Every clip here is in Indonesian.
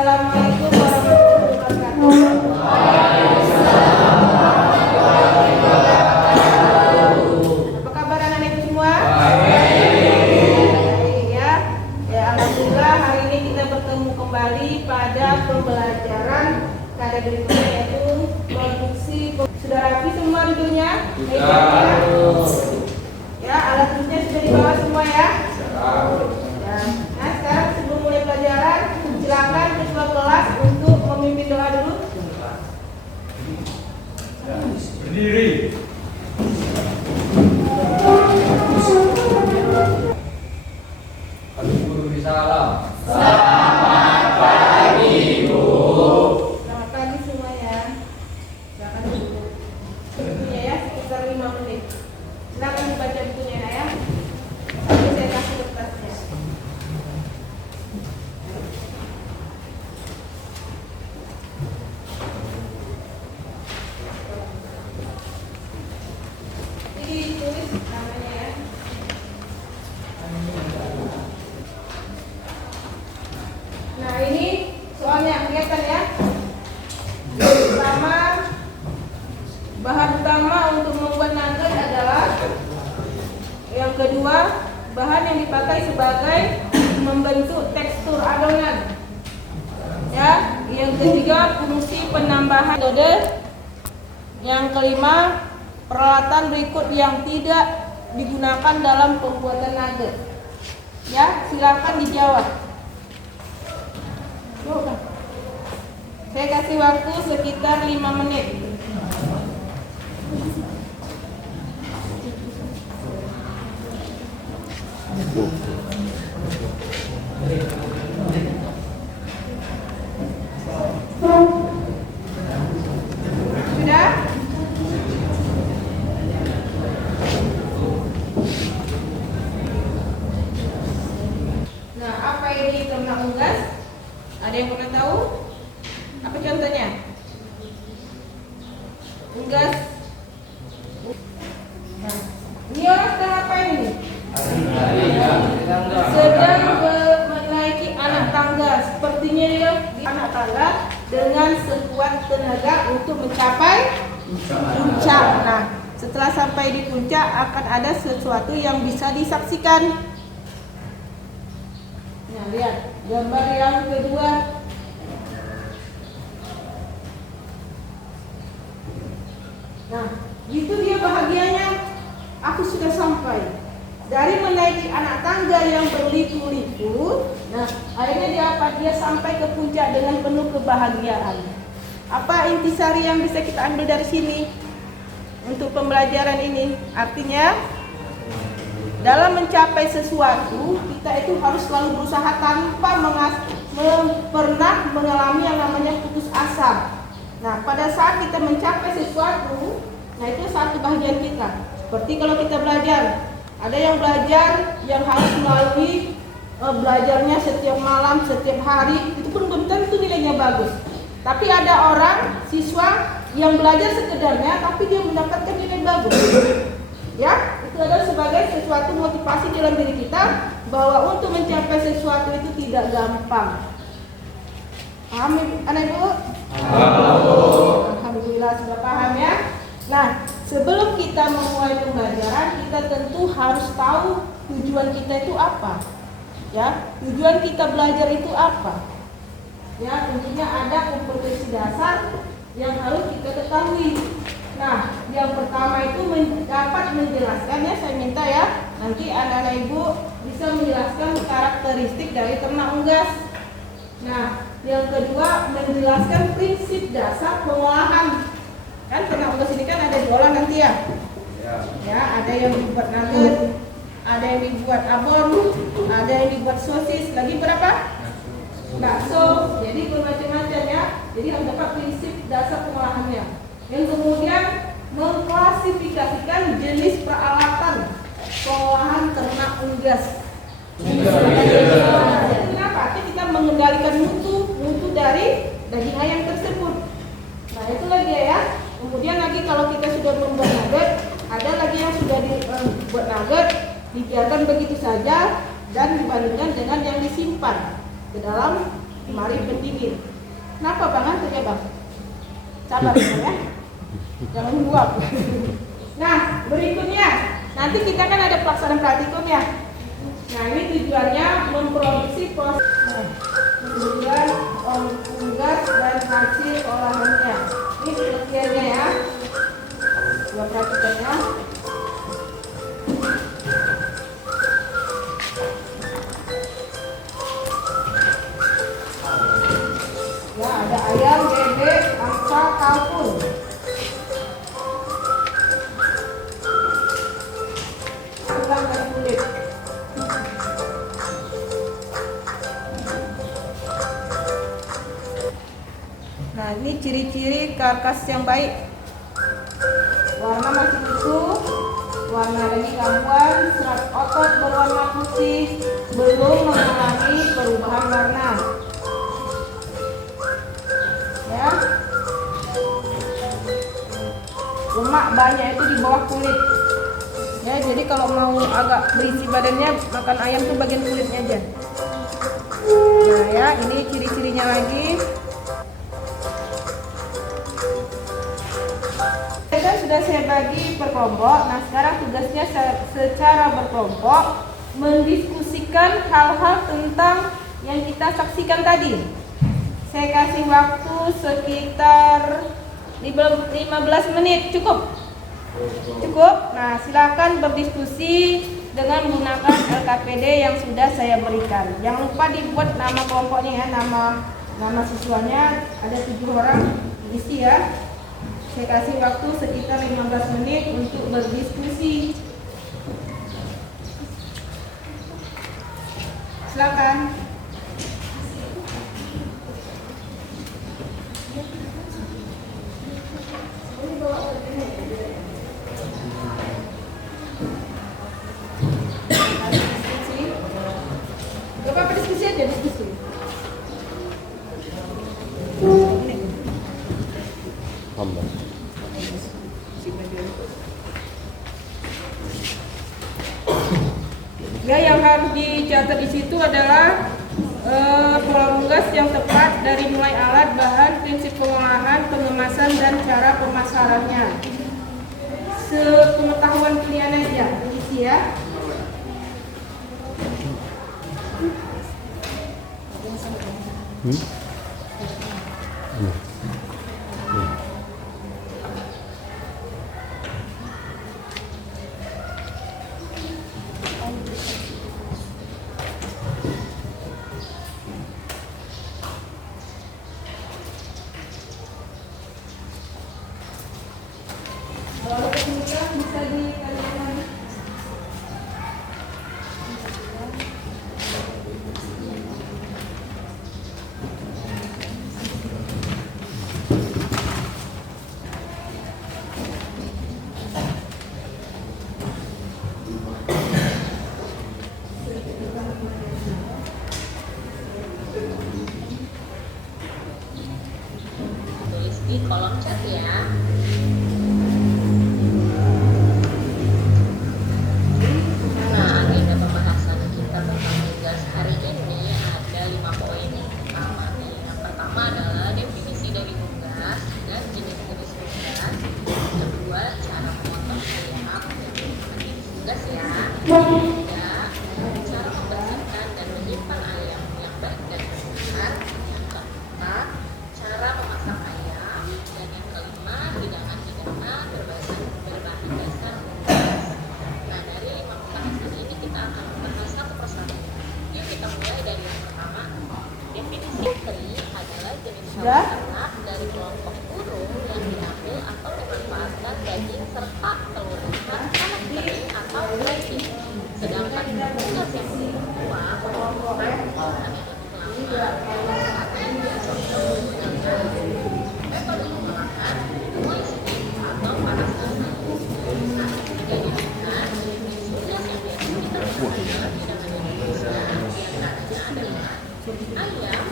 Assalamualaikum warahmatullahi wabarakatuh. Apa kabar anak-anak semua? Baik ya. Ya, alhamdulillah hari ini kita bertemu kembali pada pembelajaran kada berikutnya, yaitu produksi. Sudah rapi semua duduknya? Ya, alat tulisnya sudah dibawa semua ya? Ya. Nah, sekarang sebelum mulai pelajaran, silakan ketua kelas untuk memimpin doa dulu. Berdiri. Kami guru salam. Selamat pagi semuanya. Silakan duduk. Bukunya ya, sekitar 5 menit. Silakan dibaca bukunya ya. Sampai saya kasih kertasnya. Jadi ditulis namanya ya. Nah, ini soalnya kelihatan ya. Yang pertama, bahan utama untuk membuat nugget adalah, yang kedua, bahan yang dipakai sebagai membentuk tekstur adonan. Ya, yang ketiga, fungsi penambahan metode. Yang kelima, peralatan berikut yang tidak digunakan dalam pembuatan nugget. Ya, silakan dijawab. Saya kasih waktu sekitar 5 menit. Sudah? Nah, apa ini ternak unggas? Ada yang pernah tahu? Apa contohnya? Unggas. Nah, ini orang sedang apa ini? Sedang menaiki anak tangga. Sepertinya dia di anak tangga dengan sekuat tenaga untuk mencapai puncak. Nah, setelah sampai di puncak akan ada sesuatu yang bisa disaksikan. Nah, lihat gambar yang kedua. Nah, itu dia bahagianya. Aku sudah sampai. Dari menaiki anak tangga yang berliku-liku, nah akhirnya dia sampai ke puncak dengan penuh kebahagiaan. Apa intisari yang bisa kita ambil dari sini untuk pembelajaran ini? Artinya, dalam mencapai sesuatu, kita itu harus selalu berusaha tanpa pernah mengalami yang namanya putus asa. Nah, pada saat kita mencapai sesuatu, nah itu satu bahagian kita. Seperti kalau kita belajar, ada yang belajar yang harus melalui belajarnya setiap malam, setiap hari, itu pun belum tentu nilainya bagus. Tapi ada orang, siswa yang belajar sekedarnya, tapi dia mendapatkan nilai bagus. Ya, itu adalah sebagai sesuatu motivasi dalam diri kita bahwa untuk mencapai sesuatu itu tidak gampang. Paham anak ibu? Alhamdulillah sudah paham ya. Nah, sebelum kita memulai pembelajaran, kita tentu harus tahu tujuan kita itu apa. Ya, tujuan kita belajar itu apa? Ya, tentunya ada kompetensi dasar yang harus kita ketahui. Nah, yang pertama itu dapat menjelaskan ya, saya minta ya, nanti anak-anak ibu bisa menjelaskan karakteristik dari ternak unggas. Nah, yang kedua menjelaskan prinsip dasar pengolahan. Kan ternak unggas ini kan ada diolah nanti ya. Ya, ada yang dibuat nugget, ada yang dibuat abon, ada yang dibuat sosis. Lagi berapa? Bakso. Jadi bermacam-macam ya. Jadi harus dapat prinsip dasar pengolahannya. Yang kemudian mengklasifikasikan jenis peralatan pengolahan ternak unggas. Kenapa? Kita mengendalikan mutu dari daging ayam tersebut. Nah, itu lagi ya. Kemudian lagi kalau kita sudah membuat nugget, ada lagi yang sudah dibuat nugget, dibiarkan begitu saja dan dibandingkan dengan yang disimpan ke dalam Mari pendingin. Kenapa bang? Ngantuk ya bang? Sabar ya. Jangan nguap. Nah, berikutnya nanti kita kan ada pelaksanaan praktikum ya. Nah, ini tujuannya memproduksi proses kemudian tugas dan hasil olahannya. Ini pengertiannya ya. Coba perhatikan ya. Ya, ada ayam, bebek, angsa, kalkun. Tulang dan kulit. Nah, ini ciri-ciri karkas yang baik. Warna masih utuh, warna lagi gangguan, serat otot berwarna putih, belum mengalami perubahan warna. Ya, lemak banyak itu di bawah kulit. Ya, jadi kalau mau agak berisi badannya, makan ayam tuh bagian kulitnya aja. Nah ya, ini ciri-cirinya lagi. Kan sudah saya bagi per kelompok. Nah, sekarang tugasnya secara berkelompok mendiskusikan hal-hal tentang yang kita saksikan tadi. Saya kasih waktu sekitar 15 menit, cukup? Cukup? Nah, silakan berdiskusi dengan menggunakan LKPD yang sudah saya berikan. Jangan lupa dibuat nama kelompoknya ya, nama siswanya ada 7 orang diisi ya. Saya kasih waktu sekitar 15 menit untuk berdiskusi. Silakan. Gak apa-apa, diskusi aja, diskusi. Ya, yang harus dicatat di situ adalah tugas yang tepat dari mulai alat, bahan, prinsip pengolahan, pengemasan, dan cara pemasarannya. Sepengetahuan kalian aja, isi ya. Kalau kemudian bisa dikalian lagi. Tulis di kolom chat ya. Nah, agenda pembahasan kita tentang tugas hari ini ada 5 poin yang pertama nih. Yang pertama adalah definisi dari tugas dan jenis-jenis tugas. Kedua, cara memotong ayam dan menikmati tugas ya. Ketiga, cara membersihkan dan menyimpan ayam yang baik dan sehat. Yang keempat, cara memasak ayam. Dan yang kelima, hidangan-hidangan berbahan dasar tugas. Nah, dari 5 pembahasan ini kita akan membahas satu persatu. Yuk kita mulai dari yang pertama. Definisi teri adalah jenis hewan ternak dari kelompok burung yang diambil atau dimanfaatkan daging serta telurnya tanah kering atau daging. Sedangkan tugas yang kedua merupakan orang yang metode pengolahan moistening atau panas tanah. Nah, jika dilihat tugas yang biasa kita lakukan dalam hidangan Indonesia diantaranya adalah ayam,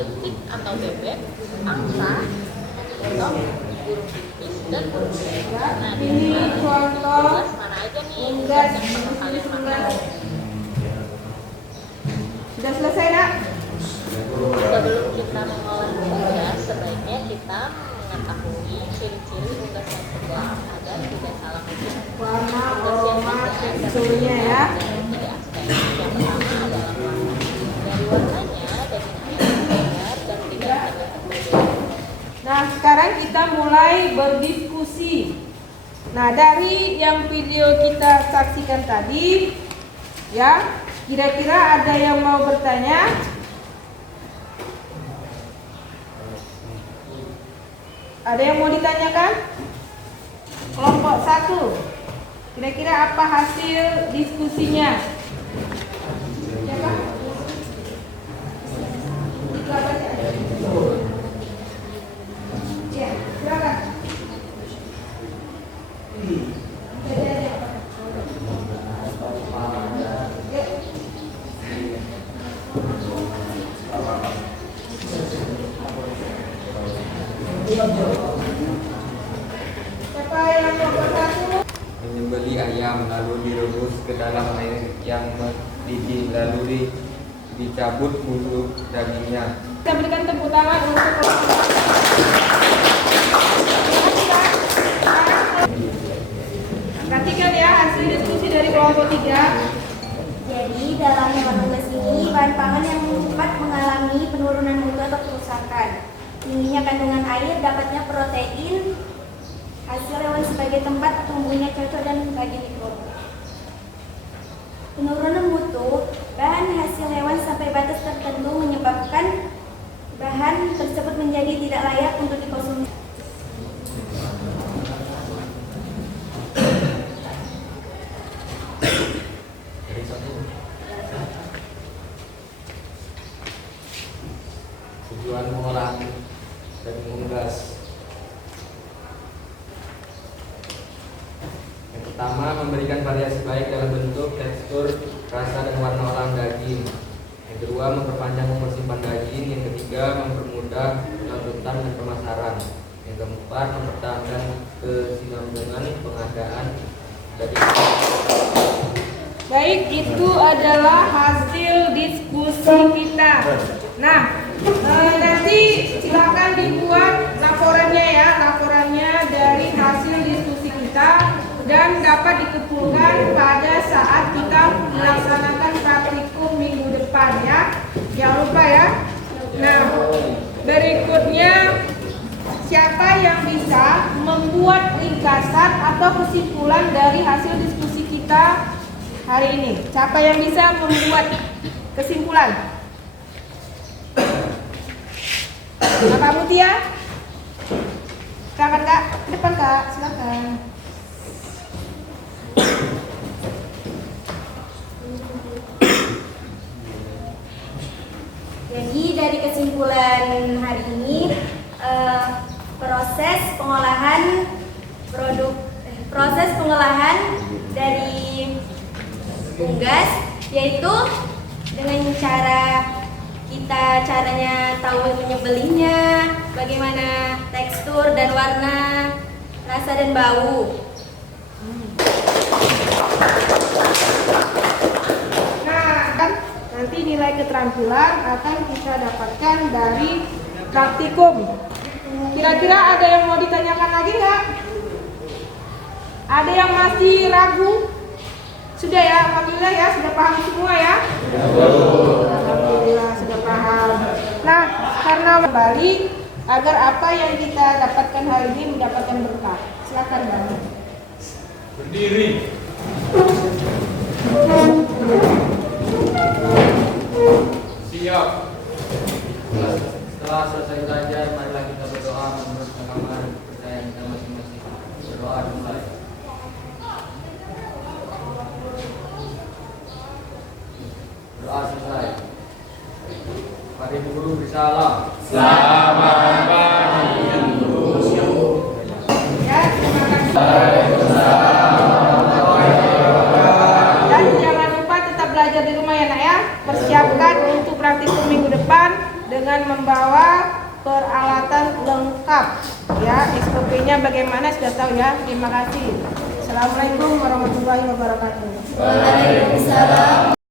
itik atau bebek, angsa, kodok, burung pipis, dan burung pipis. Nah, Ini contoh tugas mana aja nih tugas yang pernah kalian makan? Sudah selesai nak? mengetahui ciri-ciri unggas yang sedang agar tidak salah memilih. Warna, Unggas yang aroma, sedang teksturnya ya. dari tiga aspek. Yang pertama adalah warna. Dari warnanya, daging ayam segar dan tidak terlihat berbeda. Nah, sekarang kita mulai berdiskusi. Nah, dari yang video kita saksikan tadi, ya, kira-kira ada yang mau bertanya? Ada yang mau ditanyakan? Kelompok 1, kira-kira apa hasil diskusinya? Siapa? Kita baca. Ya, silakan. Siapa yang nomor 1? Menyembeli ayam lalu direbus ke dalam air yang mendidih lalu dicabut bulu dagingnya. Kita berikan tepuk tangan untuk kelompok. Perhatikan ya hasil diskusi dari kelompok 3. Jadi dalam hewan unggas ini bahan pangan yang cepat mengalami penurunan mutu atau kerusakan. Tingginya kandungan air, dapatnya protein, hasil hewan sebagai tempat tumbuhnya cocok dan bagi mikroba. Penurunan mutu bahan hasil hewan sampai batas tertentu menyebabkan bahan tersebut menjadi tidak layak untuk dikonsumsi. Tujuan pengolahan daging unggas. Yang pertama, memberikan variasi baik dalam bentuk, tekstur, rasa, dan warna olahan daging. Yang kedua, memperpanjang umur simpan daging. Yang ketiga, mempermudah penyaluran dan pemasaran. Yang keempat, mempertahankan kesinambungan pengadaan daging. Baik, itu adalah hasil diskusi kita. Nah, nanti silakan dibuat laporannya ya, laporannya dari hasil diskusi kita dan dapat dikumpulkan pada saat kita melaksanakan praktikum minggu depan ya. Jangan lupa ya. Nah, berikutnya siapa yang bisa membuat ringkasan atau kesimpulan dari hasil diskusi kita hari ini? Siapa yang bisa membuat kesimpulan? Kak Mutia, silakan Kak, ke depan Kak, silakan. Jadi dari kesimpulan hari ini proses pengolahan dari unggas yaitu dengan caranya tahu menyembelihnya, bagaimana tekstur dan warna, rasa dan bau. Nah, kan nanti nilai keterampilan akan kita dapatkan dari praktikum. Kira-kira ada yang mau ditanyakan lagi nggak? Ada yang masih ragu? Sudah ya, alhamdulillah ya, sudah paham semua ya? Alhamdulillah sudah paham. Nah, karena kembali agar apa yang kita dapatkan hari ini mendapatkan berkah. Silakan Bang. Berdiri. Siap. Setelah selesai belajar, marilah kita berdoa menurut pengalaman kepercayaan kita masing-masing. Berdoa dimulai. Doa selesai. Mari guru bersalam. Selamat pagi guru. Ya, terima kasih. Dan jangan lupa tetap belajar di rumah ya nak ya. Persiapkan untuk praktikum minggu depan dengan membawa peralatan lengkap ya. SOP-nya bagaimana sudah tahu ya. Terima kasih. Assalamualaikum warahmatullahi wabarakatuh.